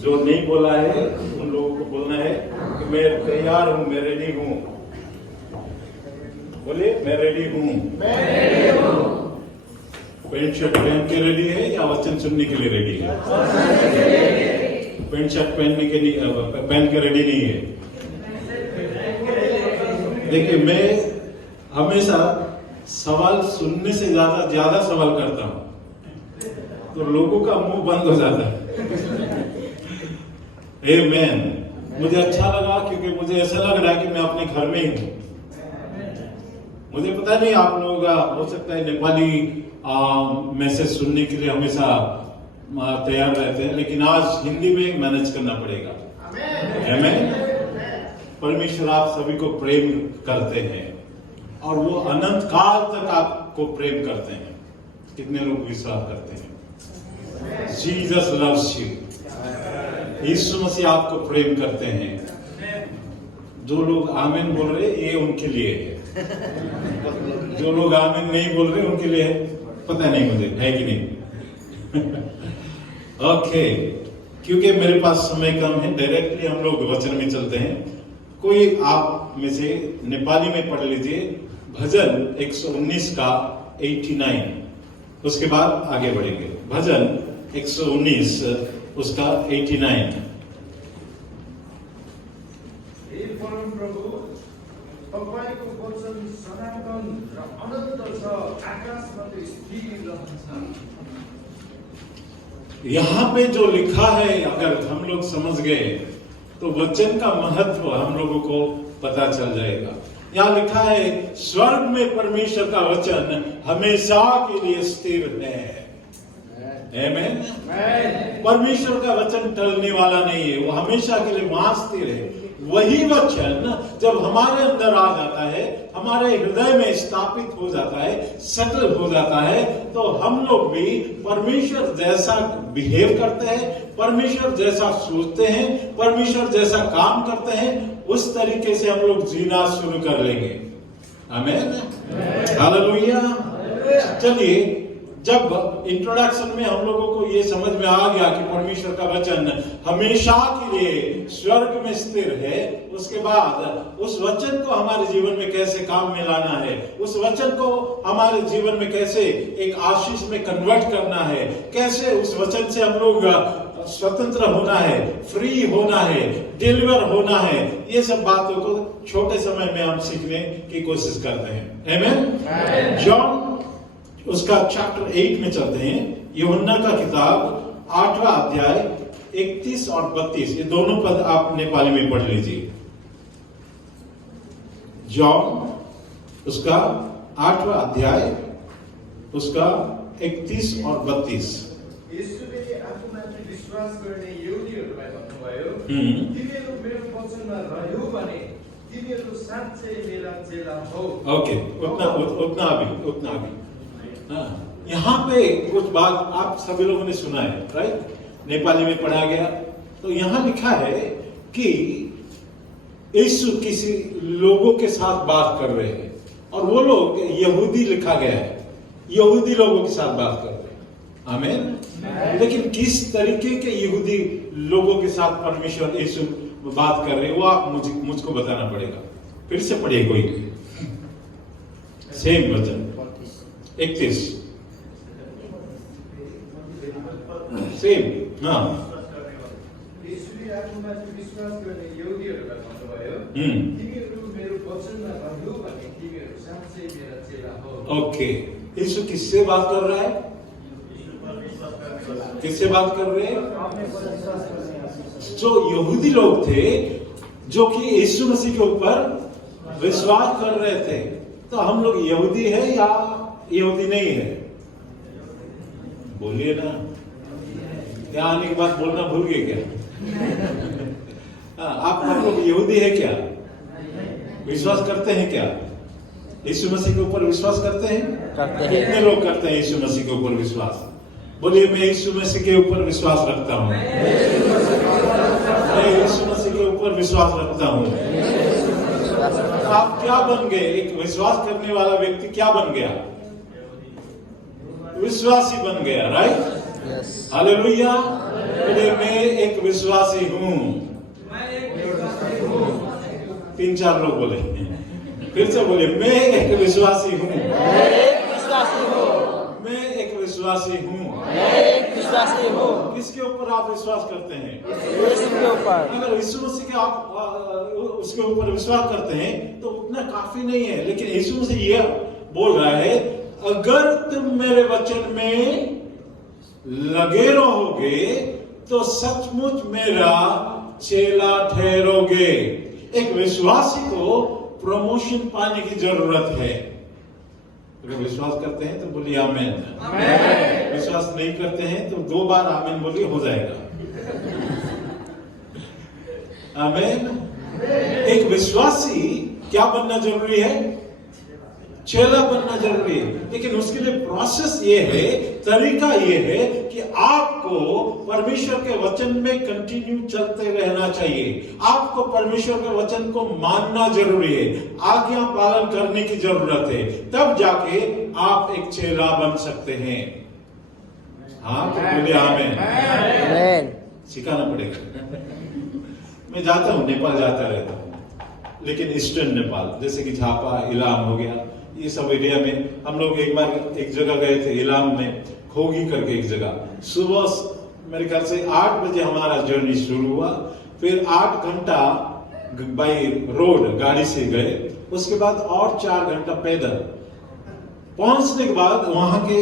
जो नहीं बोला है उन लोगों को बोलना है कि मैं तैयार हूं, मैं रेडी हूं। बोलिए, मैं रेडी हूं। पैंट शर्ट पहन के रेडी है या वचन सुनने के लिए रेडी है? पैंट शर्ट पहन के रेडी नहीं है। देखिए, मैं हमेशा सवाल सुनने से ज्यादा सवाल करता हूं, तो लोगों का मुंह बंद हो जाता है। आमेन। मुझे अच्छा लगा क्योंकि मुझे ऐसा लग रहा है कि मैं अपने घर में ही हूं। मुझे पता नहीं आप लोग हो सकता है नेपाली मैसेज सुनने के लिए हमेशा तैयार रहते हैं, लेकिन आज हिंदी में मैनेज करना पड़ेगा। आमेन। परमेश्वर आप सभी को प्रेम करते हैं और वो अनंत काल तक आपको प्रेम करते हैं। कितने लोग विश्वास करते हैं? Jesus loves you. Yeshu Masih आपको प्रेम करते हैं। जो लोग आमीन बोल रहे ये उनके लिए है, जो लोग आमीन नहीं बोल रहे उनके लिए है। पता नहीं मुझे है कि नहीं। ओके, क्योंकि मेरे पास समय कम है, डायरेक्टली हम लोग वचन में चलते हैं। कोई आप में से नेपाली में पढ़ लीजिए भजन 119 का 89, उसके बाद आगे बढ़ेंगे। भजन 119 उसका 89। हे परम प्रभु, तपाईको वचन सनातन र अनन्त छ, आकाशमा स्थिर रहन्छ। यहाँ पे जो लिखा है, अगर हम लोग समझ गए तो वचन का महत्व हम लोगों को पता चल जाएगा। यहाँ लिखा है स्वर्ग में परमेश्वर का वचन हमेशा के लिए स्थिर है। आमेन। परमेश्वर का वचन टलने वाला नहीं है, वो हमेशा के लिए वहां स्थिर है। वही वचन जब हमारे अंदर आ जाता है, हमारे हृदय में स्थापित हो जाता है, सेटल हो जाता है, तो हम लोग भी परमेश्वर जैसा बिहेव करते हैं, परमेश्वर जैसा सोचते हैं, परमेश्वर जैसा काम करते हैं, उस तरीके से हम लोग जीना शुरू कर लेंगे। आमीन। हालेलुया। चलिए, जब इंट्रोडक्शन में हम लोगों को ये समझ में आ गया कि परमेश्वर का वचन हमेशा के लिए स्वर्ग में स्थिर है, उसके बाद उस वचन को हमारे जीवन में कैसे काम में लाना है, उस वचन को हमारे जीवन में कैसे एक आशीष में कन्वर्ट करना है, कैसे उस वचन से हम लोग स्वतंत्र होना है, फ्री होना है, डिलीवर होना है, ये सब बातों को छोटे समय में हम सीखने की कोशिश करते हैं। आमीन। जॉन उसका चैप्टर 8 में चलते हैं। यूहन्ना का किताब 8वां अध्याय 31 और 32, ये दोनों पद आप नेपाली में पढ़ लीजिए। जॉन उसका 8वां अध्याय उसका 31 और 32। यसुले आफूमाथि विश्वास गर्ने यहुदीहरूलाई भन्नुभयो, तिमीहरू मेरो वचनमा रह्यौ भने तिमीहरू साँच्चै मेरा चेला हौ। ओके, उतना अभी। यहाँ पे कुछ बात आप सभी लोगों ने सुना है, राइट? नेपाली में पढ़ा गया। तो यहाँ लिखा है कि यीशु किसी लोगों के साथ बात कर रहे हैं, और वो लोग यहूदी लिखा गया है, यहूदी लोगों के साथ बात कर रहे हैं। आमीन। लेकिन किस तरीके के यहूदी लोगों के साथ परमेश्वर यीशु बात कर रहे हैं, वो आप मुझको बताना पड़ेगा। फिर से पढ़िए कोई, सेम वचन 31 सेम। हाँ, यसुले आफूमाथि विश्वास गर्ने यहुदीहरूलाई भन्नुभयो, तिमीहरू मेरो वचनमा रह्यौ भने तिमीहरू साँच्चै मेरा चेला हौ। ओके, यीशु किससे बात कर रहा है? किससे बात कर रहे हैं? जो यहूदी लोग थे, जो कि यीशु मसीह के ऊपर विश्वास कर रहे थे। तो हम लोग यहूदी है या यहूदी नहीं है? बोलिए ना। क्या आने के बाद बोलना भूल गए क्या? आप लोग यहूदी है क्या? विश्वास करते हैं क्या? यीशु मसीह के ऊपर विश्वास करते हैं? कितने लोग करते हैं यीशु मसीह के ऊपर विश्वास? बोलिए, मैं यीशु मसीह के ऊपर विश्वास रखता हूँ। मैं यीशु मसीह के ऊपर विश्वास रखता हूँ। आप क्या बन गए? एक विश्वास करने वाला व्यक्ति क्या बन गया? विश्वासी बन गया, राइट? हालेलुया। बोले मैं एक विश्वासी हूँ। 3-4 लोग बोले, फिर से बोले मैं एक विश्वासी हूँ। मैं एक विश्वासी हूँ। किसके ऊपर आप विश्वास करते हैं? अगर यीशु मसीह के आप उसके ऊपर विश्वास करते हैं तो उतना काफी नहीं है, लेकिन यीशु मसीह यह बोल रहा है, अगर तुम मेरे वचन में लगे रहोगे तो सचमुच मेरा चेला ठहरोगे। एक विश्वासी को प्रमोशन पाने की जरूरत है। अगर विश्वास करते हैं तो बोलिए आमीन। विश्वास नहीं करते हैं तो 2 बार आमीन बोलिए, हो जाएगा। आमीन। एक विश्वासी क्या बनना जरूरी है? चेला बनना जरूरी है। लेकिन उसके लिए प्रोसेस ये है, तरीका ये है कि आपको परमेश्वर के वचन में कंटिन्यू चलते रहना चाहिए। आपको परमेश्वर के वचन को मानना जरूरी है, आज्ञा पालन करने की जरूरत है, तब जाके आप एक चेला बन सकते हैं। हाँ, तो बोलिए आमीन। सिखाना पड़ेगा। मैं जाता हूँ, नेपाल जाता रहता हूँ, लेकिन ईस्टर्न नेपाल, जैसे कि झापा, इलाम हो गया, ये सब एरिया में हम लोग एक बार एक जगह गए थे, इलाम में खोगी करके एक जगह। सुबह मेरे ख्याल से 8 बजे हमारा जर्नी शुरू हुआ, फिर 8 घंटा बाई रोड गाड़ी से गए, उसके बाद और 4 घंटा पैदल। पहुंचने के बाद वहां के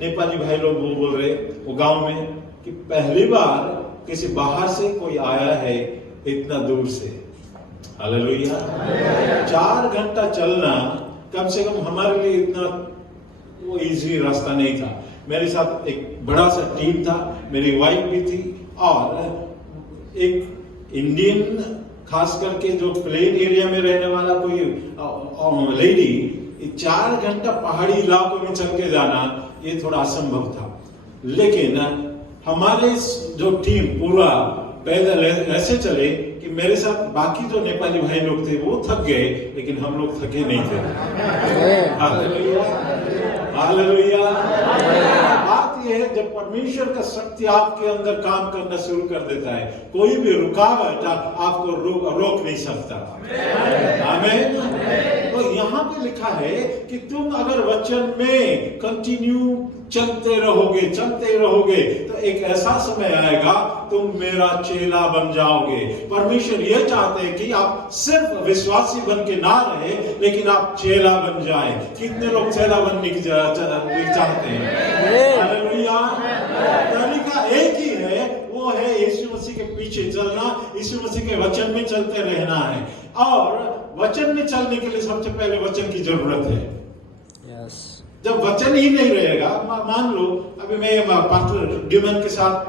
नेपाली भाई लोग वो बोल रहे वो गांव में कि पहली बार किसी बाहर से कोई आया है इतना दूर से। हालेलुया। 4 घंटा चलना कम से कम हमारे लिए इतना वो इजी रास्ता नहीं था। मेरे साथ एक बड़ा सा टीम था, मेरी वाइफ भी थी और एक इंडियन, खास करके जो प्लेन एरिया में रहने वाला कोई लेडी। 4 घंटा पहाड़ी इलाकों में चल के जाना ये थोड़ा असंभव था, लेकिन हमारे जो टीम पूरा पैदल ऐसे चले कि मेरे साथ बाकी जो नेपाली भाई लोग थे वो थक गए, लेकिन हम लोग थके नहीं थे। Hallelujah, hallelujah. बात यह है, जब परमेश्वर का शक्ति आपके अंदर काम करना शुरू कर देता है, कोई भी रुकावट आपको रोक नहीं सकता। आमीन। तो यहाँ पे लिखा है कि तुम अगर वचन में कंटिन्यू चलते रहोगे तो एक ऐसा समय आएगा तुम मेरा चेला बन जाओगे। परमेश्वर यह चाहते हैं कि आप सिर्फ विश्वासी बन के ना रहे, लेकिन आप चेला बन जाए। कितने लोग चेला बनने की चाहते हैं? हालेलुया। तरीका एक ही है, वो है यीशु मसीह के पीछे चलना, यीशु मसीह के वचन में चलते रहना है। और वचन में चलने के लिए सबसे पहले वचन की जरूरत है। जब वचन ही नहीं रहेगा, मान लो अभी मैं पास्टर ड्यूमन के साथ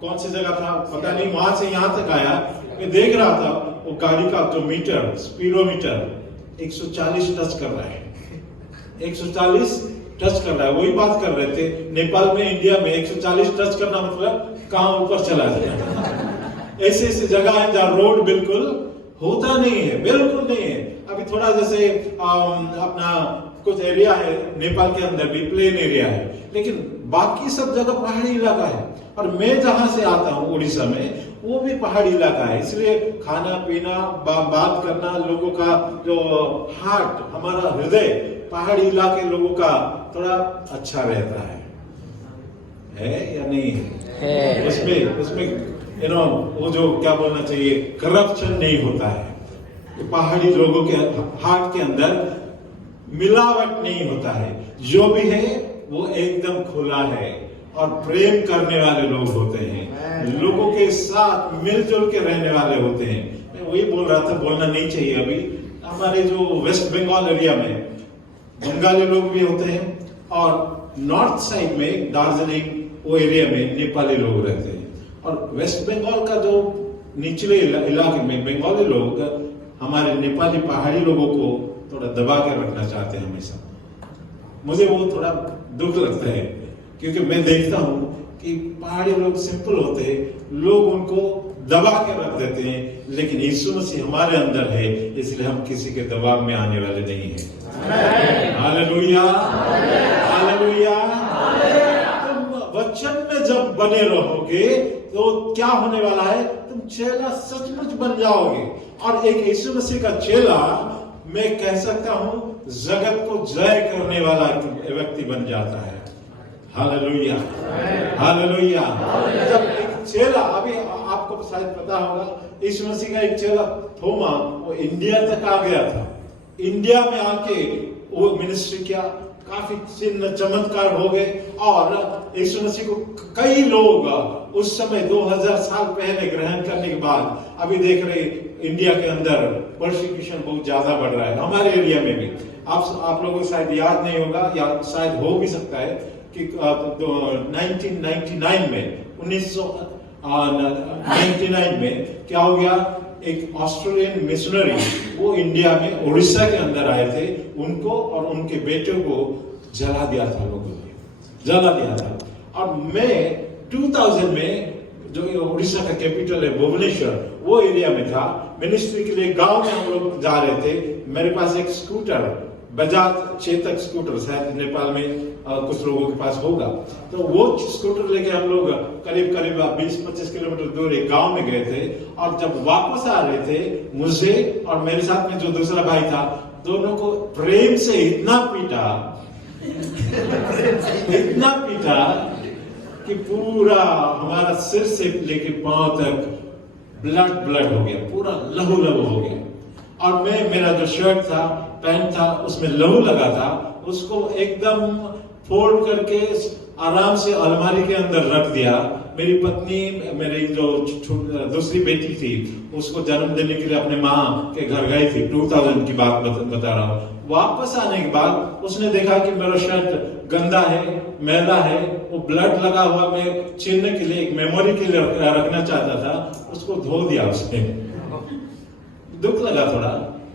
कौन सी जगह था पता नहीं, वहां से यहाँ तक आया, मैं देख रहा था वो गाड़ी का जो मीटर, स्पीडोमीटर 140 टच कर रहा है, 140 टच कर रहा है। वही बात कर रहे थे, नेपाल में, इंडिया में 140 टच करना मतलब कहाँ ऊपर चला जाए। ऐसे ऐसे जगह है जहाँ रोड बिल्कुल होता नहीं है, बिल्कुल नहीं है। अभी थोड़ा जैसे अपना कुछ एरिया है नेपाल के अंदर भी प्लेन एरिया है, लेकिन बाकी सब जगह पहाड़ी इलाका है। और मैं जहां से आता हूँ उड़ीसा में, वो भी पहाड़ी इलाका है, इसलिए खाना पीना, बात करना, लोगों का जो हार्ट, हमारा हृदय पहाड़ी इलाके लोगों का थोड़ा अच्छा रहता है या नहीं है? उसमें वो जो क्या बोलना चाहिए, करप्शन नहीं होता है। तो पहाड़ी लोगों के हार्ट के अंदर मिलावट नहीं होता है, जो भी है वो एकदम खुला है और प्रेम करने वाले लोग होते हैं, लोगों के साथ मिलजुल के रहने वाले होते हैं। मैं वही बोल रहा था, बोलना नहीं चाहिए अभी, हमारे जो वेस्ट बंगाल एरिया में बंगाली लोग भी होते हैं और नॉर्थ साइड में दार्जिलिंग वो एरिया में नेपाली लोग रहते हैं। और वेस्ट बंगाल का जो निचले इलाके में बंगाली लोग हमारे नेपाली पहाड़ी लोगों को थोड़ा दबा के रखना चाहते हैं हमेशा। मुझे वो थोड़ा दुख लगता है, क्योंकि मैं देखता हूँ कि पहाड़ी लोग सिंपल होते हैं, लोग उनको दबा के रख देते हैं, लेकिन यीशु मसीह हमारे अंदर है, इसलिए हम किसी के दबाव में आने वाले नहीं हैं। Hallelujah, hallelujah. तुम वचन में जब बने रहोगे तो क्या होने वाला है, तुम चेला सचमुच बन जाओगे। और एक यीशु मसीह का चेला, मैं कह सकता हूं, जगत को जय करने वाला व्यक्ति बन जाता है। Hallelujah, hallelujah. जब एक चेला, अभी आपको शायद पता होगा, यीशु मसीह का एक चेला थोमा, वो इंडिया तक आ गया था। इंडिया में आके वो मिनिस्ट्री किया, काफी चिन्ह चमत्कार हो गए, और यीशु मसीह को कई लोग उस समय 2000 साल पहले ग्रहण करने के बाद, अभी देख रहे इंडिया के अंदर परसिक्यूशन बहुत ज्यादा बढ़ रहा है, हमारे एरिया में भी। आप लोगों को शायद याद नहीं होगा, या शायद हो भी सकता है कि 1999 में 1999 में क्या हो गया, एक ऑस्ट्रेलियन मिशनरी वो इंडिया में उड़ीसा के अंदर आए थे, उनको और उनके बेटे को जला दिया था, लोगों ने जला दिया था। और मैं 2000 में, जो उड़ीसा का कैपिटल है भुवनेश्वर, वो एरिया में था, मिनिस्ट्री के लिए गांव में हम लोग जा रहे थे। मेरे पास एक स्कूटर, बजाज चेतक स्कूटर, शायद नेपाल में कुछ लोगों के पास होगा, तो वो स्कूटर लेके हम लोग करीब 20-25 किलोमीटर दूर एक गांव में गए थे। और जब वापस आ रहे थे, मुझे और मेरे साथ में जो दूसरा भाई था, दोनों को प्रेम से इतना पीटा इतना पीटा कि पूरा हमारा सिर से लेके पांव तक ब्लड हो गया, पूरा लहू हो गया। और मेरा जो शर्ट था, पैंट था, उसमें लहू लगा था, उसको एकदम फोल्ड करके आराम से अलमारी के अंदर रख दिया। मेरी पत्नी, मेरी जो दूसरी बेटी थी, उसको जन्म देने के लिए अपने माँ के घर गई थी, 2000 की बात बता रहा हूँ। वापस आने के बाद उसने देखा कि मेरा शर्ट गंदा है, मैला है, वो ब्लड लगा हुआ, मैं चिन्ह के लिए, एक मेमोरी के लिए रखना चाहता था, उसको धो दिया उसने। दुख लगा थोड़ा,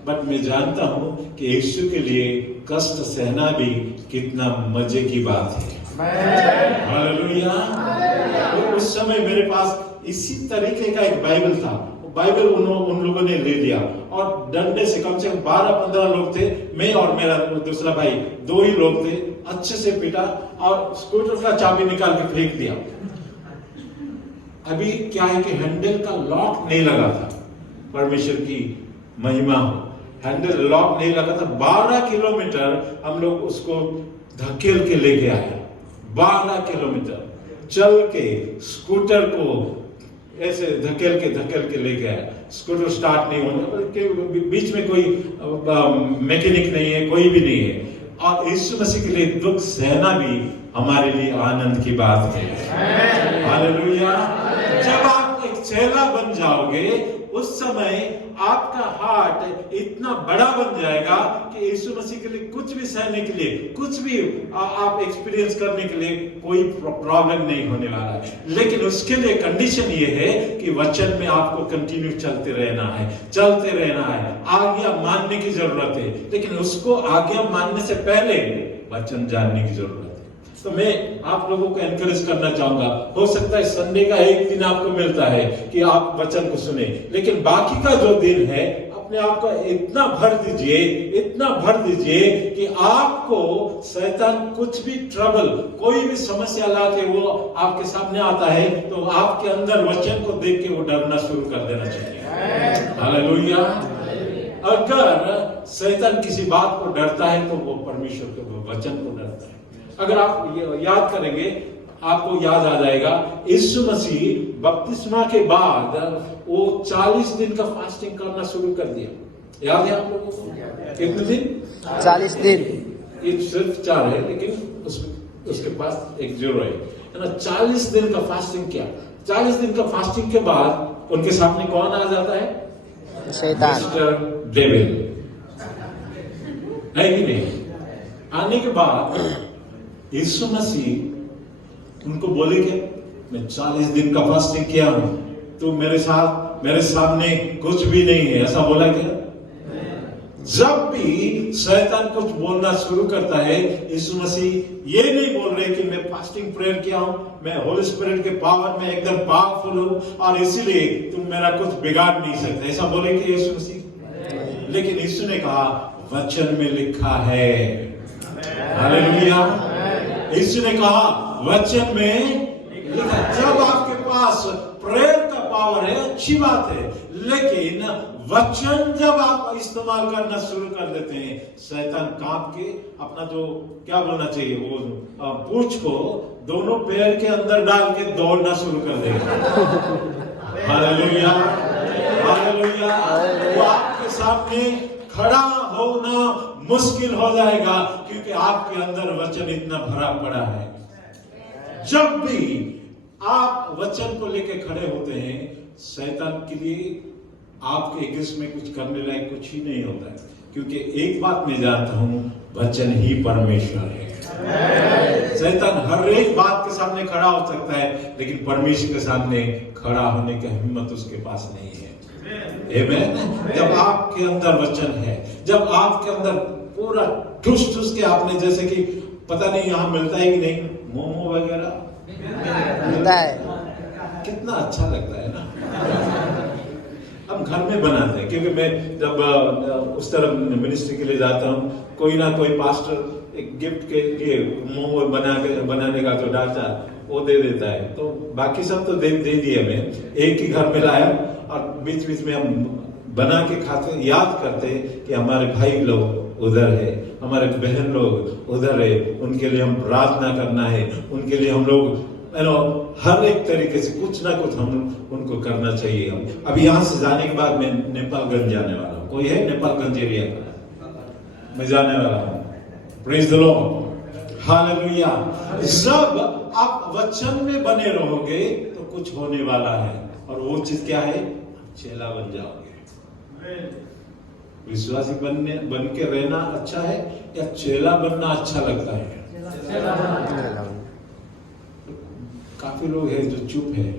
बट मैं जानता हूं कि यीशु के लिए कष्ट सहना भी कितना मजे की बात है। हालेलुया। तो उस समय मेरे पास इसी तरीके का एक बाइबल था, बाइबल उन लोगों ने ले लिया, और डंडे से कम 12-15 लोग थे, मैं और मेरा दूसरा भाई, 2 ही लोग थे, अच्छे से पीटा और स्कूटर का चाबी निकाल के फेंक दिया। अभी क्या है कि हैंडल का लॉक नहीं लगा था, परमेश्वर की महिमा हो, हैंडल लॉक नहीं लगा था। 12 किलोमीटर हम लोग उसको धकेल के लेके आए, 12 किलोमीटर चल के स्कूटर को ऐसे धकेल के लेके आया। स्कूटर स्टार्ट नहीं होने, बीच में कोई मैकेनिक नहीं है, कोई भी नहीं है। और यीशु मसीह के लिए दुख सहना भी हमारे लिए आनंद की बात है। हालेलुया। जब आप एक चेला बन जाओगे, उस समय आपका हार्ट इतना बड़ा बन जाएगा कि यीशु मसीह के लिए कुछ भी सहने के लिए, कुछ भी आप एक्सपीरियंस करने के लिए कोई प्रॉब्लम नहीं होने वाला है। लेकिन उसके लिए कंडीशन ये है कि वचन में आपको कंटिन्यू चलते रहना है, आज्ञा मानने की जरूरत है। लेकिन उसको आज्ञा मानने से पहले वचन जानने की जरूरत है। तो मैं आप लोगों को एनकरेज करना चाहूंगा, हो सकता है संडे का एक दिन आपको मिलता है कि आप वचन को सुने, लेकिन बाकी का जो दिन है अपने आप को इतना भर दीजिए कि आपको शैतान कुछ भी ट्रबल, कोई भी समस्या लाके वो आपके सामने आता है, तो आपके अंदर वचन को देख के वो डरना शुरू कर देना चाहिए। हालेलुया। अगर शैतान किसी बात को डरता है तो वो परमेश्वर के वचन को डरता है। अगर आप याद करेंगे, आपको याद आ जाएगा, यीशु मसीह बपतिस्मा के बाद वो 40 दिन का फास्टिंग करना शुरू कर दिया। याद है आप लोगों को? कितने दिन? 40 दिन। ये सिर्फ 4 है, लेकिन उसके पास एक जीरो है ना। 40 दिन का फास्टिंग किया। 40 दिन का फास्टिंग के बाद उनके सामने कौन आ जाता है? शैतान, मिस्टर डेविल, है कि नहीं? आने के बाद यीशु मसीह उनको बोले कि मैं 40 दिन का फास्टिंग किया हूं, तो मेरे सामने कुछ भी नहीं है, ऐसा बोला क्या? जब भी शैतान कुछ बोलना शुरू करता है, यीशु मसीह ये नहीं बोल रहे कि मैं फास्टिंग प्रेयर किया हूं, मैं होली स्पिरिट के पावर में एकदम पावरफुल हूं और इसीलिए तुम मेरा कुछ बिगाड़ नहीं सकते, ऐसा बोले कि यीशु मसीह? लेकिन यीशु ने कहा वचन में लिखा है। हालेलुया। यीशु ने कहा वचन में लिखा जब आपके पास प्रेयर का पावर है अच्छी बात है, लेकिन वचन जब आप इस्तेमाल करना शुरू कर देते हैं, शैतान कांप के अपना जो क्या बोलना चाहिए वो पूंछ को दोनों पैर के अंदर डाल के दौड़ना शुरू कर देगा। Hallelujah, hallelujah. वो आपके सामने खड़ा होना मुश्किल हो जाएगा, क्योंकि आपके अंदर वचन इतना भरा पड़ा है। जब भी आप वचन को लेकर खड़े होते हैं, शैतान के लिए आपके अगेंस्ट में कुछ करने लायक कुछ ही नहीं होता है, क्योंकि एक बात मैं जानता हूं, वचन ही परमेश्वर है। शैतान हर एक बात के सामने खड़ा हो सकता है, लेकिन परमेश्वर के सामने खड़ा होने की हिम्मत उसके पास नहीं है। आमेन। जब आपके अंदर वचन है, जब आपके अंदर पूरा ठुस ठुस के आपने, जैसे कि पता नहीं यहाँ मिलता है कि नहीं, मोमो वगैरह मिलता है, कितना अच्छा लगता है ना। हम घर में बनाते हैं, क्योंकि मैं जब उस तरफ मिनिस्ट्री के लिए जाता हूँ, कोई ना कोई पास्टर एक गिफ्ट के लिए मोमो बनाने का जो ढांचा वो दे देता है, तो बाकी सब तो दे दिए। मैं एक ही घर में लाया और बीच बीच में हम बना के खाते, याद करते कि हमारे भाई लोग उधर है, हमारे बहन लोग उधर है, उनके लिए हम प्रार्थना करना है, उनके लिए हम लोग हर एक तरीके से कुछ ना कुछ हम उनको करना चाहिए। हम अभी यहाँ से जाने के बाद मैं नेपालगंज जाने वाला हूँ। कोई है नेपालगंज एरिया का? मैं जाने वाला हूँ। Praise the Lord, hallelujah. जब आप वचन में बने रहोगे तो कुछ होने वाला है, और वो चीज क्या है? चेला बन जाओगे। विश्वासी बन के रहना अच्छा है या चेला बनना अच्छा लगता है? काफी लोग हैं जो चुप है।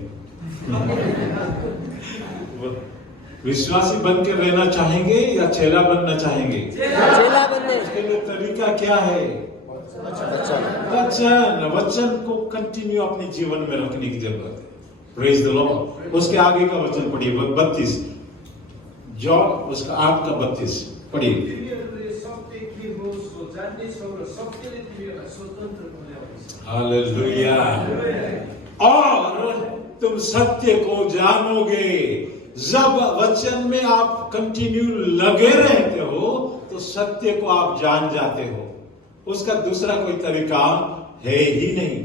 विश्वासी बन के रहना चाहेंगे या चेला बनना चाहेंगे? चेला बनने। उसके लिए तरीका क्या है? वचन, वचन को कंटिन्यू अपने जीवन में रखने की जरूरत है। Praise the Lord. उसके आगे का वचन पढ़िए, 32 जॉन उसका 8 का 32 पढ़िए। हालेलुया। और तुम सत्य को जानोगे। जब वचन में आप कंटिन्यू लगे रहते हो तो सत्य को आप जान जाते हो। उसका दूसरा कोई तरीका है ही नहीं।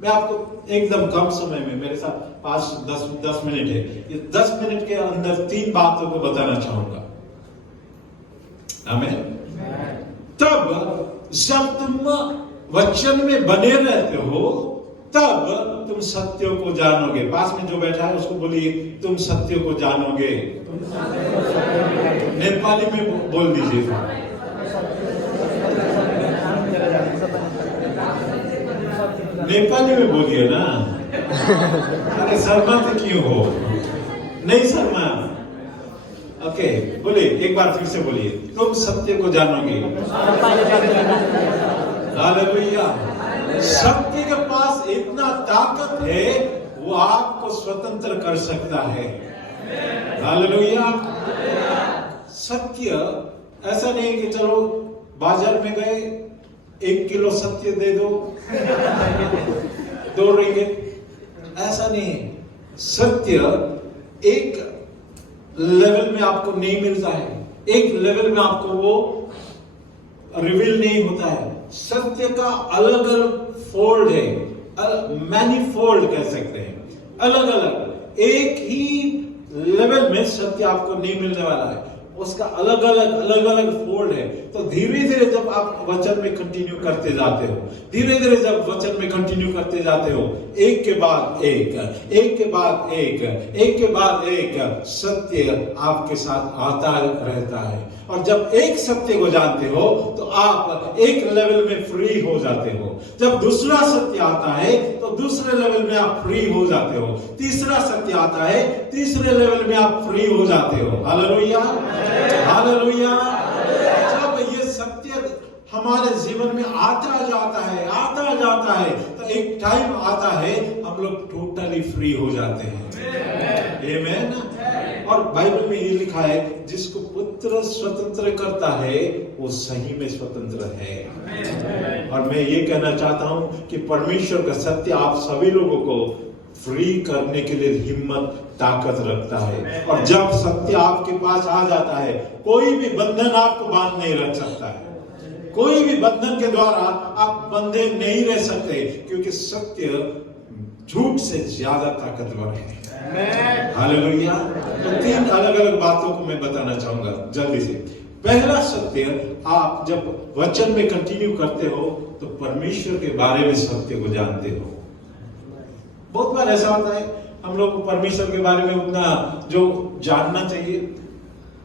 मैं आपको एकदम कम समय में, मेरे साथ 5-10 मिनट है, ये 10 मिनट के अंदर 3 बातों को बताना चाहूंगा। आमीन। तब जब तुम वचन में बने रहते हो तब तुम सत्य को जानोगे। पास में जो बैठा है उसको बोलिए, तुम सत्य को जानोगे। नेपाली में बोल दीजिए। नेपाली में बोलिए ना। अरे शर्माते क्यों हो? नहीं शर्मा। ओके, बोलिए, एक बार फिर से बोलिए, तुम सत्य को जानोगे। हालेलुया। सत्य के पास इतना ताकत है, वो आपको स्वतंत्र कर सकता है। हालेलुया। सत्य ऐसा नहीं कि चलो बाजार में गए 1 किलो सत्य दे दो, 2 रिंगिट, ऐसा नहीं है। सत्य एक लेवल में आपको नहीं मिलता है, एक लेवल में आपको वो रिवील नहीं होता है। सत्य का अलग अलग फोल्ड है, मैनीफोल्ड कह सकते हैं, अलग अलग। एक ही लेवल में सत्य आपको नहीं मिलने वाला है, उसका अलग अलग फोल्ड है। तो धीरे धीरे जब आप वचन में कंटिन्यू करते जाते हो, धीरे धीरे जब वचन में कंटिन्यू करते जाते हो, एक के बाद एक, एक के बाद एक, एक के बाद एक सत्य आपके साथ आता रहता है। और जब एक सत्य को जानते हो तो आप एक लेवल में फ्री हो जाते हो। जब दूसरा सत्य आता है तो दूसरे लेवल में आप फ्री हो जाते हो। तीसरा सत्य आता है, तीसरे लेवल में आप फ्री हो जाते हो। Hallelujah, hallelujah. जब ये सत्य हमारे जीवन में आता जाता है तो एक टाइम आता है हम लोग टोटली फ्री हो जाते हैं। आमीन। और बाइबल में ये लिखा है, जिसको पुत्र स्वतंत्र करता है वो सही में स्वतंत्र है। और मैं ये कहना चाहता हूं कि परमेश्वर का सत्य आप सभी लोगों को फ्री करने के लिए हिम्मत ताकत रखता है। और जब सत्य आपके पास आ जाता है, कोई भी बंधन आपको बांध नहीं रख सकता है। कोई भी बंधन के द्वारा आप बंधे नहीं रह सकते, क्योंकि सत्य झूठ से ज्यादा ताकतवर है। हालेलुया। तो 3 अलग अलग बातों को मैं बताना चाहूंगा जल्दी से। पहला सत्य, आप जब वचन में कंटिन्यू करते हो तो परमेश्वर के बारे में सत्य को जानते हो। बहुत बार ऐसा होता है, हम लोग को परमेश्वर के बारे में उतना जो जानना चाहिए,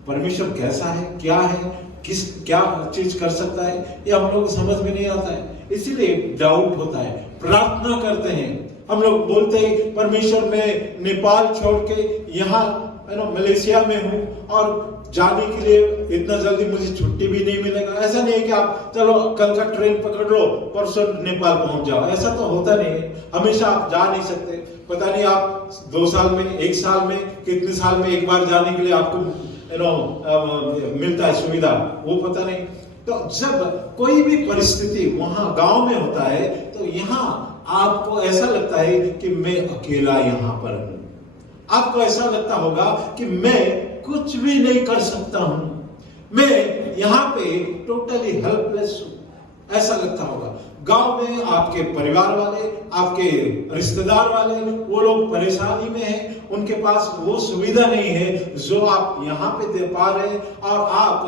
परमेश्वर कैसा है, क्या है, क्या चीज कर सकता है, ये हम लोग को समझ में नहीं आता है। इसीलिए डाउट होता है। प्रार्थना करते हैं, हम लोग बोलते हैं परमेश्वर, मैं नेपाल छोड़ के यहाँ मलेशिया में हूँ और जाने के लिए इतना जल्दी मुझे छुट्टी भी नहीं मिलेगा। ऐसा नहीं है कि आप चलो कल का ट्रेन पकड़ लो, परसों नेपाल पहुंच जाओ। ऐसा तो होता नहीं है। हमेशा आप जा नहीं सकते। पता नहीं आप 2 साल में, 1 साल में, कितने साल में एक बार जाने के लिए आपको मिलता है सुविधा, वो पता नहीं। तो जब कोई भी परिस्थिति वहां गांव में होता है तो यहाँ आपको ऐसा लगता है कि मैं अकेला यहाँ पर हूं। आपको ऐसा लगता होगा कि मैं कुछ भी नहीं कर सकता हूं, मैं यहाँ पे टोटली हेल्पलेस हूं, ऐसा लगता होगा। गांव में आपके परिवार वाले, आपके रिश्तेदार वाले, वो लोग परेशानी में हैं, उनके पास वो सुविधा नहीं है जो आप यहाँ पे दे पा रहे हैं, और आप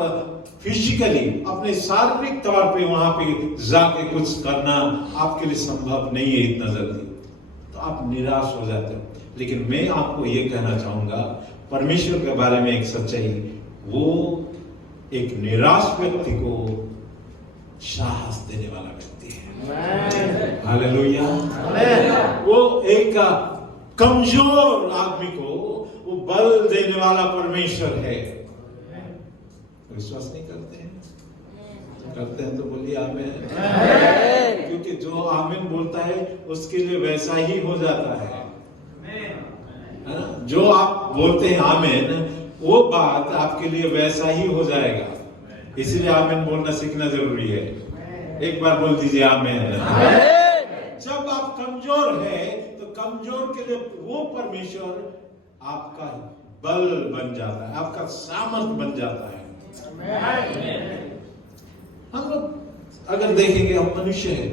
फिजिकली अपने शारीरिक तौर पे वहां पे जाके कुछ करना आपके लिए संभव नहीं है इतना जल्दी, तो आप निराश हो जाते हो। लेकिन मैं आपको ये कहना चाहूंगा, परमेश्वर के बारे में एक सच्चाई, वो एक निराश व्यक्ति को साहस देने वाला व्यक्ति है। हालेलुया। वो एक कमजोर आदमी को वो बल देने वाला परमेश्वर है। विश्वास नहीं करते हैं? करते हैं तो बोलिए आमीन। क्योंकि जो आमीन बोलता है उसके लिए वैसा ही हो जाता है। जो आप बोलते हैं आमीन, वो बात आपके लिए वैसा ही हो जाएगा। इसीलिए आमीन बोलना सीखना जरूरी है। एक बार बोल दीजिए आमीन। जब आप कमजोर है तो कमजोर के लिए वो परमेश्वर आपका बल बन जाता है, आपका सामर्थ बन जाता है। हम लोग अगर देखेंगे, हम मनुष्य है,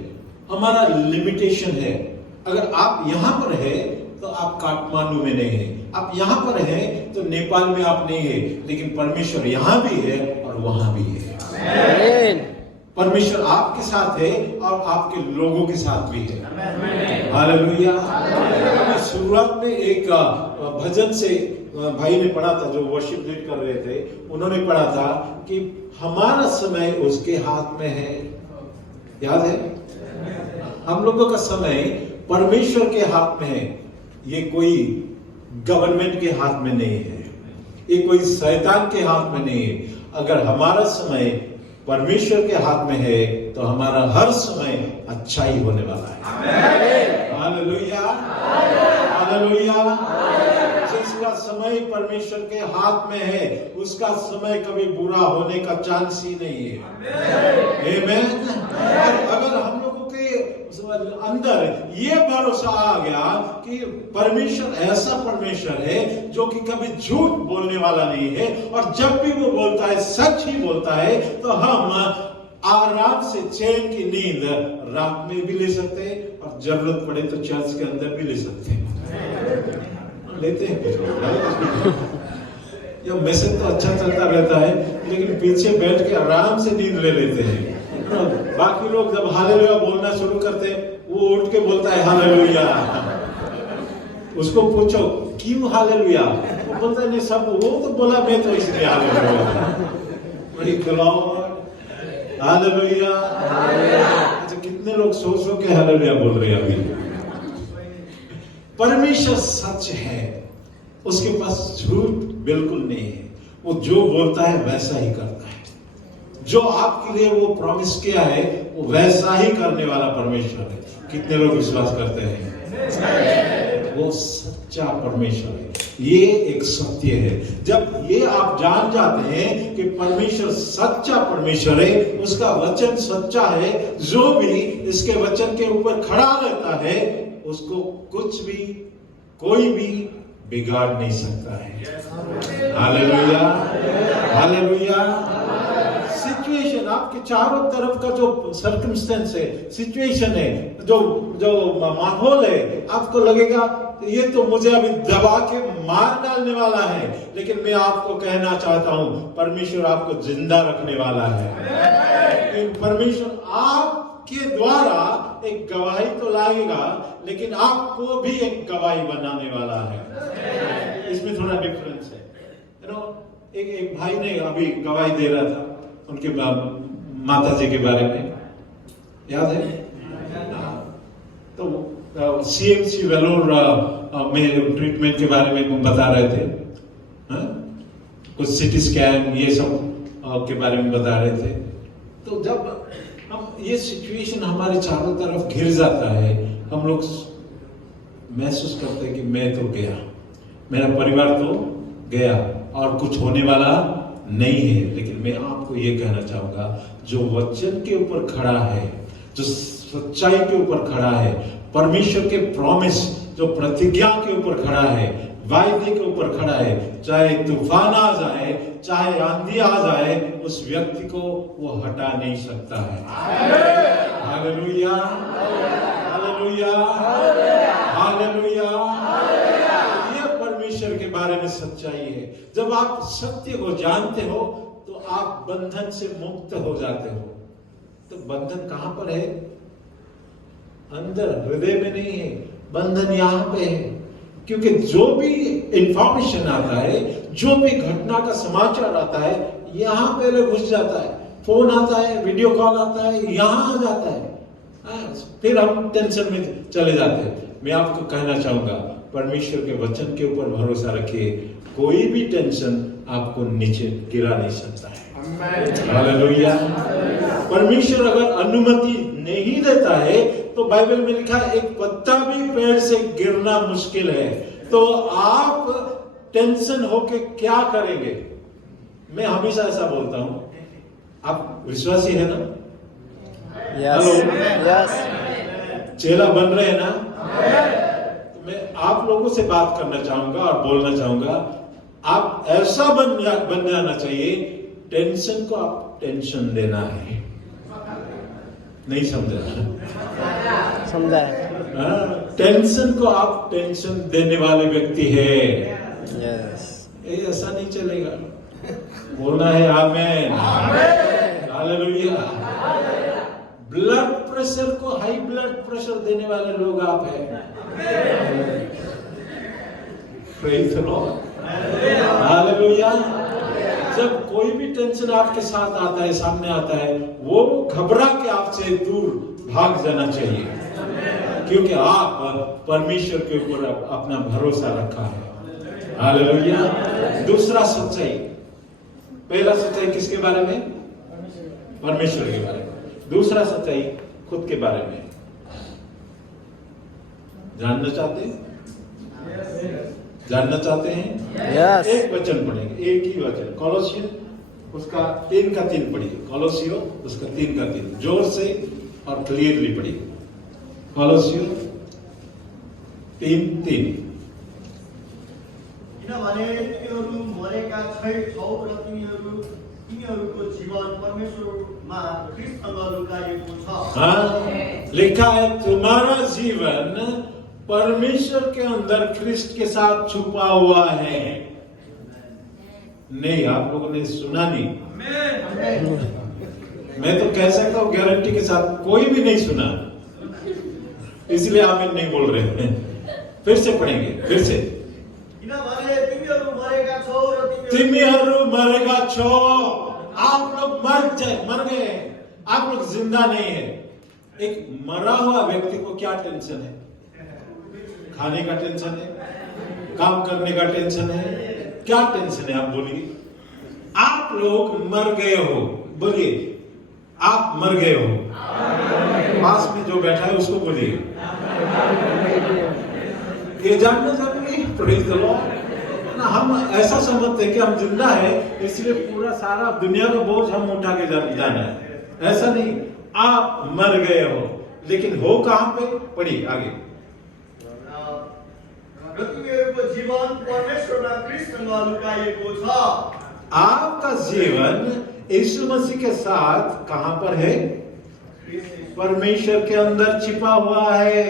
हमारा लिमिटेशन है। अगर आप यहां पर है तो आप काठमांडू में नहीं है, आप यहां पर है तो नेपाल में आप नहीं है, लेकिन परमेश्वर यहां भी है और वहां भी है। परमेश्वर आपके साथ है और आपके लोगों के साथ भी है। हालेलुया। शुरुआत में एक भजन से भाई ने पढ़ा था, जो वर्शिप लीड कर रहे थे, उन्होंने पढ़ा था कि हमारा समय उसके हाथ में है। याद है? हम लोगों का समय परमेश्वर के हाथ में है। ये कोई गवर्नमेंट के हाथ में नहीं है, ये कोई शैतान के हाथ में नहीं है। अगर हमारा समय परमेश्वर के हाथ में है तो हमारा हर समय अच्छा ही होने वाला है। हालेलुया। हालेलुया। जिसका समय परमेश्वर के हाथ में है उसका समय कभी बुरा होने का चांस ही नहीं है। आमीन। अगर हम लोगों के अंदर ये भरोसा आ गया कि परमेश्वर ऐसा परमेश्वर है जो कि कभी झूठ बोलने वाला नहीं है, और जब भी वो बोलता है सच ही बोलता है, तो हम आराम से चैन की नींद रात में भी ले सकते हैं, और जरूरत पड़े तो चर्च के अंदर भी ले सकते हैं। लेते हैं ये मैसेज तो अच्छा चलता रहता है, लेकिन पीछे बैठ के आराम से नींद ले लेते हैं। बाकी लोग जब हालेलुया बोलना शुरू करते हैं, वो उठ के बोलता है हालेलुया। उसको पूछो क्यों हालेलुया, वो बोलता है नहीं सब वो तो बोला, मैं तो इसलिए हालेलुया। बड़ी हालेलुया। अच्छा, कितने लोग सो के हालेलुया बोल रहे हैं अभी? परमेश्वर सच है, उसके पास झूठ बिल्कुल नहीं है। वो जो बोलता है वैसा ही करता है। जो आपके लिए वो प्रॉमिस किया है वो वैसा ही करने वाला परमेश्वर है। कितने लोग विश्वास करते हैं? वो वो सच्चा परमेश्वर है। ये एक सत्य है। जब ये आप जान जाते हैं कि परमेश्वर सच्चा परमेश्वर है, उसका वचन सच्चा है, जो भी इसके वचन के ऊपर खड़ा रहता है उसको कुछ भी कोई भी बिगाड़ नहीं सकता है। Hallelujah, hallelujah. सिचुएशन आपके चारों तरफ का जो सर्कमस्टेंस है, सिचुएशन है, जो माहौल है, आपको लगेगा ये तो मुझे अभी दबा के मार डालने वाला है, लेकिन मैं आपको कहना चाहता हूं परमेश्वर आपको जिंदा रखने वाला है। परमेश्वर आपके द्वारा एक गवाही तो लाएगा, लेकिन आपको भी एक गवाही बनाने वाला है। इसमें थोड़ा डिफरेंस है। एक भाई ने अभी गवाही दे रहा था उनके माता जी के बारे में, याद है? तो सीएमसी वेलोर में ट्रीटमेंट के बारे में बता रहे थे, कुछ सिटी स्कैन ये सब के बारे में बता रहे थे। तो जब हम ये सिचुएशन हमारे चारों तरफ घिर जाता है, हम लोग महसूस करते हैं कि मैं तो गया, मेरा परिवार तो गया और कुछ होने वाला नहीं है। लेकिन मैं आपको ये कहना चाहूंगा, जो वचन के ऊपर खड़ा है, जो सच्चाई के ऊपर खड़ा है, परमेश्वर के प्रॉमिस जो प्रतिज्ञा के ऊपर खड़ा है, वायदे के ऊपर खड़ा है, चाहे तूफान आ जाए, चाहे आंधी आ जाए, उस व्यक्ति को वो हटा नहीं सकता है। Hallelujah, hallelujah, hallelujah. ये परमेश्वर के बारे में सच्चाई है। जब आप सत्य को जानते हो तो आप बंधन से मुक्त हो जाते हो। तो बंधन कहां पर है? अंदर, हृदय में नहीं है, बंधन यहां पे है। क्योंकि जो भी इंफॉर्मेशन आता है, जो भी घटना का समाचार आता है, यहां पहले घुस जाता है। फोन आता है, वीडियो कॉल आता है, यहां आ जाता है। फिर हम टेंशन में चले जाते हैं। मैं आपको कहना चाहूंगा, परमेश्वर के वचन के ऊपर भरोसा रखिए, कोई भी टेंशन आपको नीचे गिरा नहीं सकता है। हालेलुया। परमेश्वर अगर अनुमति नहीं देता है तो बाइबल में लिखा है, एक पत्ता भी पेड़ से गिरना मुश्किल है। तो आप टेंशन होके क्या करेंगे? मैं हमेशा ऐसा बोलता हूं, आप विश्वासी है ना? Yes, yes. चेला बन रहे हैं ना? मैं आप लोगों से बात करना चाहूंगा और बोलना चाहूंगा, आप ऐसा बन जाना चाहिए, टेंशन को आप टेंशन देना है। नहीं समझा? समझा। टेंशन को आप टेंशन देने वाले व्यक्ति है। यस। ऐसा नहीं चलेगा। बोलना है आमेन, हालेलुया। ब्लड प्रेशर को हाई ब्लड प्रेशर देने वाले लोग आप हैं। Praise the Lord, hallelujah. जब कोई भी टेंशन आपके साथ आता है, सामने आता है, वो घबरा के आपसे दूर भाग जाना चाहिए, क्योंकि आप परमेश्वर के ऊपर अपना भरोसा रखा है। हालेलुया। दूसरा सच्चाई, पहला सच्चाई किसके बारे में? परमेश्वर के बारे में। दूसरा सच्चाई खुद के बारे में। जानना चाहते हैं? जानना चाहते हैं? यस। एक वचन पढ़ेंगे, एक ही वचन, कोलोसियो उसका 3 का 3 पढ़िए। कोलोसियो उसका 3 का 3 जोर से और क्लियरली पढ़िए। कोलोसियो 3:3। किनभने तिमीहरू मरेका छैनौ र तिमीहरूको जीवन परमेश्वरमा ख्रीष्टसँग लुकाएको छ। हाँ, लिखा है तुम्हारा जीवन परमेश्वर के अंदर ख्रिस्ट के साथ छुपा हुआ है। नहीं, आप लोगों ने सुना नहीं। मैं तो कह सकता हूं गारंटी के साथ, कोई भी नहीं सुना, इसलिए आप नहीं बोल रहे हैं। फिर से पढ़ेंगे, फिर से। किनभने तिमीहरू मरेका छौ र तिमीहरू मरेगा छो। आप लोग मर गए, आप लोग जिंदा नहीं है। एक मरा हुआ व्यक्ति को क्या टेंशन है? खाने का टेंशन है, काम करने का टेंशन है, क्या टेंशन है? आप बोलिए। आप लोग मर गए हो, बोलिए आप मर गए हो। पास में जो बैठा है उसको बोलिए, ये जानना जरूरी है। Praise the Lord. ना हम ऐसा समझते हैं कि हम जिंदा है इसलिए पूरा सारा दुनिया का बोझ हम उठा के जाना है, ऐसा नहीं। आप मर गए हो, लेकिन हो कहां पे? पढ़िए आगे। र तिमीहरूको जीवन परमेश्वरमा ख्रीष्टसँग लुकाइएको छ। आपका जीवन यीशु मसीह के साथ कहां पर है? परमेश्वर के अंदर छिपा हुआ है।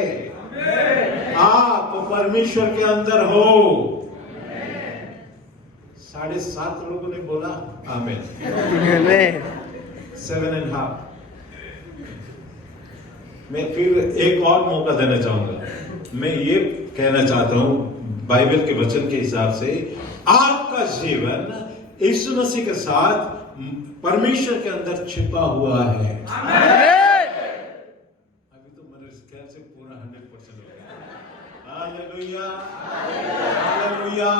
आप परमेश्वर के अंदर हो। 7.5 लोगों ने बोला आमीन। 7.5। मैं फिर एक और मौका देना चाहूंगा। मैं ये कहना चाहता हूं बाइबल के वचन के हिसाब से, आपका जीवन यीशु मसीह के साथ परमेश्वर के अंदर छिपा हुआ है। अभी तो मेरे ख्याल से पूरा 100% हो गया। Hallelujah, hallelujah.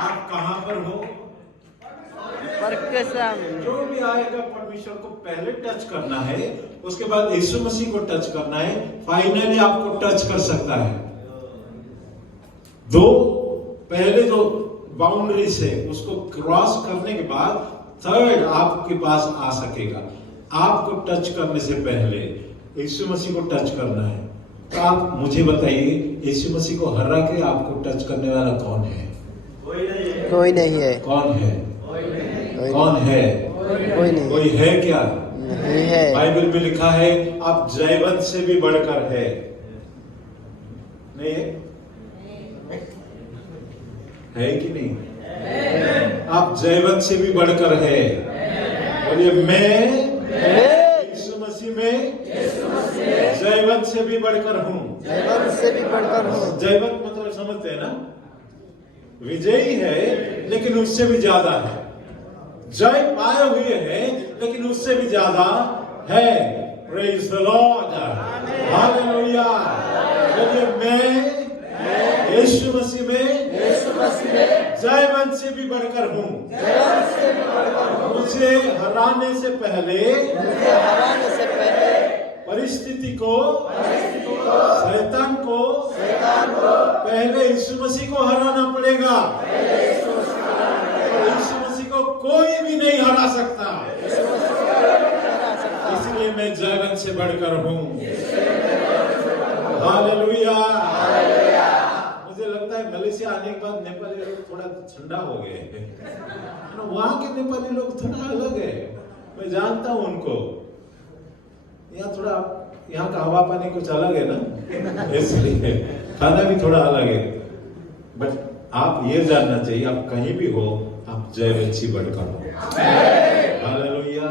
आप कहां पर हो? जो भी आएगा परमेश्वर को पहले टच करना है, उसके बाद यीशु मसीह को टच करना है, फाइनली आपको टच कर सकता है। दो पहले जो बाउंड्रीज है उसको क्रॉस करने के बाद थर्ड आपके पास आ सकेगा। आपको टच करने से पहले यीशु मसीह को टच करना है। तो आप मुझे बताइए, यीशु मसीह को हरा के आपको टच करने वाला कौन है? कोई नहीं है। कौन है? कौन है? कोई नहीं। कोई है क्या? नहीं है। बाइबल में लिखा है आप जयवंत से भी बढ़कर है। नहीं है? है कि नहीं? आप जयवंत से भी बढ़कर है। बोलिए मैं यीशु मसीह में जयवंत से भी बढ़कर हूँ। जयवंत से भी बढ़कर हूँ। जयवंत मतलब समझते हैं ना? विजयी है लेकिन उससे भी ज्यादा है। जय पाए हुए हैं लेकिन उससे भी ज्यादा है। Praise the Lord, hallelujah. बोलिए मैं यीशु मसीह में जयवंत से भी बढ़कर हूँ। मुझे हराने से पहले परिस्थिति को, शैतान को पहले यीशु मसीह को हराना पड़ेगा। यीशु मसीह को कोई भी नहीं हरा सकता। इसलिए मैं जयवंत से बढ़कर हूँ। हालेलुया। मुझे लगता है मलेशिया आने के बाद नेपाली लोग थोड़ा ठंडा हो गए। वहां के नेपाली लोग थोड़ा अलग है, मैं जानता हूं उनको। यहाँ थोड़ा, यहाँ का हवा पानी कुछ अलग है ना, इसलिए खाना भी थोड़ा अलग है। बट आप ये जानना चाहिए, आप कहीं भी हो आप जयवंत से बढ़कर हो। हालेलुया।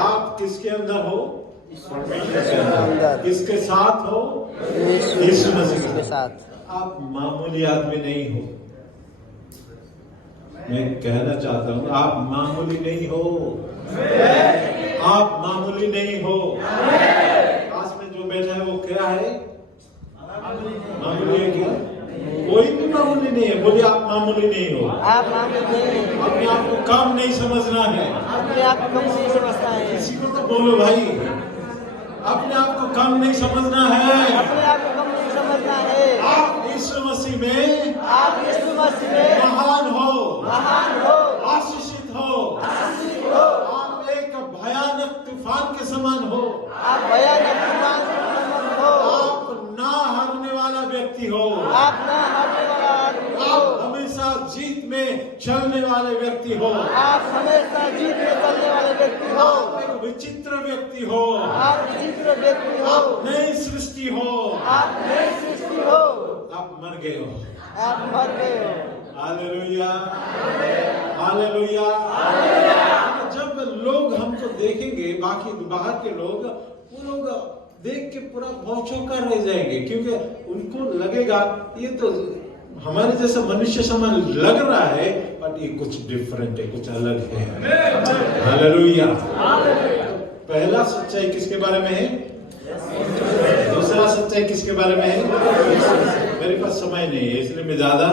आप किसके अंदर हो? परमेश्वर के अंदर। किसके साथ हो? यीशु मसीह के साथ। आप मामूली आदमी नहीं हो। मैं कहना चाहता हूँ आप मामूली नहीं हो। आप मामूली नहीं हो। पास में जो बैठा है वो क्या है? मामूली है क्या? कोई भी मामूली नहीं है। बोलिए आप मामूली नहीं हो। आप मामूली नहीं हो। अपने आप को कम नहीं समझना है। अपने आप को कम नहीं समझना है। किसी को तो बोलो भाई, अपने आप को कम नहीं समझना है। अपने आप को कम नहीं समझना है। आप यीशु मसीह में, आप यीशु मसीह में महान हो, महान हो, आशीषित हो। आशीषित हो। आप एक भयानक तूफान के समान हो। आप भयानक तूफान के समान हो। आप ना हारने वाला व्यक्ति हो। आप ना हारने वाला आदमी हो। आप हमेशा जीत में चलने वाले व्यक्ति हो। आप हमेशा जीत में चलने वाले व्यक्ति हो। आप एक विचित्र व्यक्ति हो। आप विचित्र व्यक्ति हो। आप नई सृष्टि हो। आप नई सृष्टि हो। आप मर गए हो। आप मर गए हो। Hallelujah, hallelujah. जब लोग हमको देखेंगे, बाकी बाहर के लोग, वो लोग देख के पूरा भौचौंका रह जाएंगे, क्योंकि उनको लगेगा ये तो हमारे जैसा मनुष्य समान लग रहा है, बट ये कुछ डिफरेंट है, कुछ अलग है। हालेलुया। पहला सच्चाई किसके बारे में है? दूसरा सच्चाई किसके बारे में है? मेरे पास समय नहीं है इसलिए मैं ज्यादा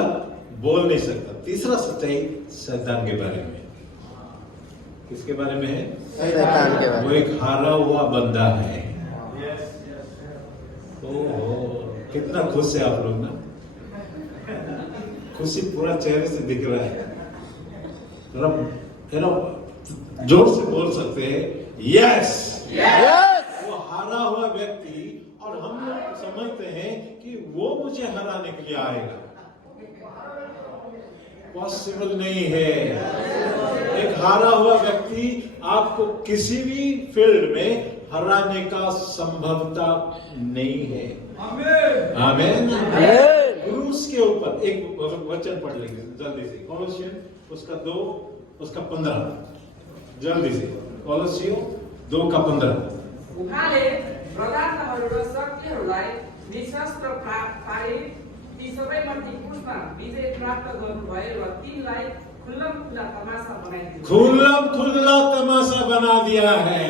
बोल नहीं सकता। तीसरा सच्चाई शैतान के बारे में। किसके बारे में है? शैतान के बारे वो एक हारा हुआ बंदा है। ओहो, कितना खुश है आप लोग ना, खुशी पूरा चेहरे से दिख रहा है। जोर से बोल सकते हैं यस। वो हारा हुआ व्यक्ति, और हम लोग समझते हैं कि वो मुझे हराने के लिए आएगा, पॉसिबल नहीं है। एक हारा हुआ व्यक्ति आपको किसी भी फील्ड में हराने का संभवता नहीं है। आमीन। क्रूस के ऊपर एक वचन पढ़ लेंगे जल्दी से, कोलोसियन उसका 2 उसका 15, जल्दी से कोलोसियो 2:15। उहाँले प्रदाताहरू र शक्तिहरूलाई निशस्त्र पारी ती सबैमाथि पुष्पमा विजय प्राप्त गर्नुभयो र तिनलाई खुल्लमखुल्ला तमासा बनाइदिनु। खुल्लमखुल्ला तमासा बना दिया है।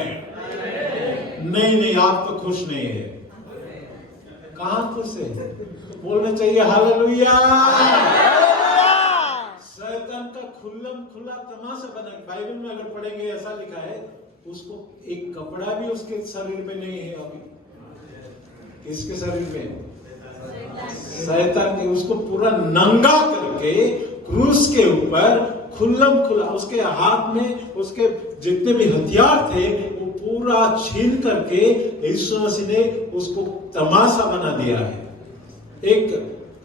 नहीं, आप तो खुश नहीं है। कहां खुश है? बोलना चाहिए हालेलुया। शैतान का खुल्लमखुल्ला तमाशा बना। बाइबल में अगर पढ़ेंगे ऐसा लिखा है, उसको एक कपड़ा भी उसके शरीर में नहीं है अभी। किसके शरीर में? शैतान के। उसको पूरा नंगा करके क्रूस के ऊपर खुल्लमखुल्ला, उसके हाथ में उसके जितने भी हथियार थे वो पूरा छीन करके यीशु मसीह ने उसको तमाशा बना दिया है। एक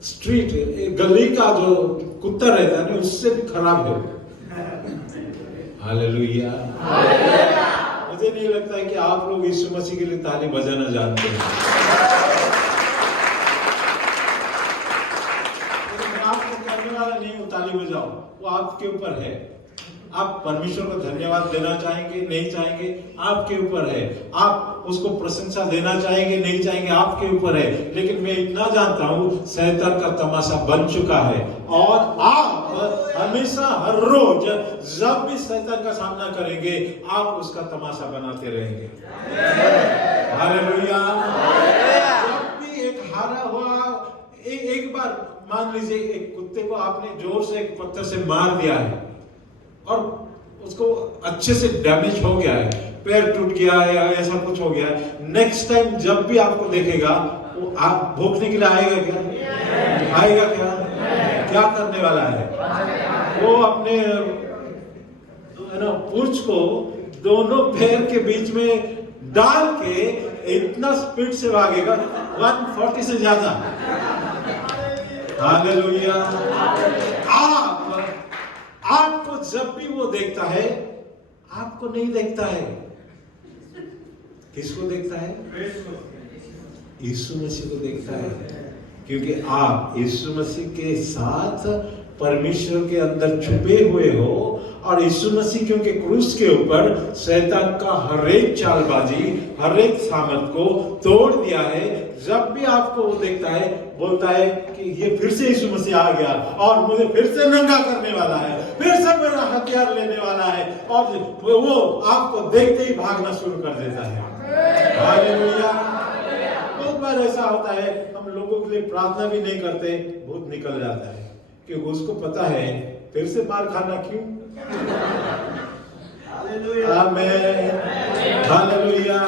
स्ट्रीट, एक गली का जो कुत्ता रहता है ना, उससे भी खराब है। हालेलुया। मुझे नहीं लगता है कि आप लोग यीशु मसीह के लिए ताली बजाना जानते हैं। आपको करने वाला नहीं हो ताली बजाओ, वो आपके ऊपर है। आप परमेश्वर को धन्यवाद देना चाहेंगे, नहीं चाहेंगे, आपके ऊपर है। आप उसको प्रशंसा देना चाहेंगे, नहीं चाहेंगे, आपके ऊपर है। लेकिन मैं इतना जानता हूं, शैतान का तमाशा बन चुका है, और आप हमेशा हर रोज जब भी शैतान का सामना करेंगे, आप उसका तमाशा बनाते रहेंगे। हालेलुया। जब भी एक हारा हुआ, एक बार मान लीजिए एक कुत्ते को आपने जोर से एक पत्थर से मार दिया है और उसको अच्छे से डैमेज हो गया है, पैर टूट गया है या ऐसा कुछ हो गया है। नेक्स्ट टाइम जब भी आपको देखेगा, वो आप भोंकने के लिए आएगा क्या? आएगा क्या? क्या करने वाला है? वो अपने पूंछ को दोनों पैर के बीच में डाल के इतना स्पीड से भागेगा, 140 से ज्यादा। हालेलुया। आपको जब भी वो देखता है, आपको नहीं देखता है। किसको देखता है? यीशु मसीह को देखता है, क्योंकि आप यीशु मसीह के साथ परमेश्वर के अंदर छुपे हुए हो। और यीशु मसीह क्योंकि क्रूस के ऊपर शैतान का हर एक चालबाजी, हर एक सामर्थ को तोड़ दिया है। जब भी आपको वो देखता है, बोलता है कि ये फिर से यीशु मसीह आ गया और मुझे फिर से नंगा करने वाला है, फिर से मेरा हथियार लेने वाला है, और वो आपको देखते ही भागना शुरू कर देता है। हालेलुया। बहुत बार ऐसा होता है, हम लोगों के लिए प्रार्थना भी नहीं करते, भूत निकल जाता है, क्योंकि उसको पता है फिर से मार खाना क्यों। आमीन। हालेलुया।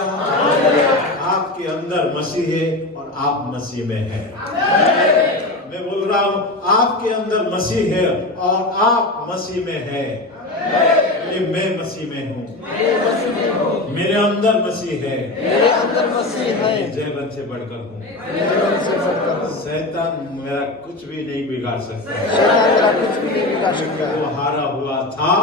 आपके अंदर मसीह है और आप मसीह में हैं। मैं बोल रहा हूं, आपके अंदर मसीह है और आप मसीह में हैं। ये मैं मसीह में हूँ, मेरे अंदर मसीह है, मेरे अंदर मसीह है, जयवंत से बढ़कर हूँ। शैतान मेरा कुछ भी नहीं बिगाड़ सकता। शैतान मेरा कुछ भी नहीं बिगाड़ सकता। वो हारा हुआ था,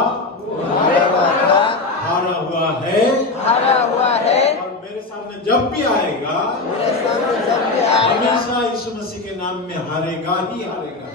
हारा हुआ था, हारा हुआ है, हारा हुआ है, और मेरे सामने जब भी आएगा, मेरे सामने जब भी आएगा, हमेशा यीशु मसीह के नाम में हारेगा ही हारेगा।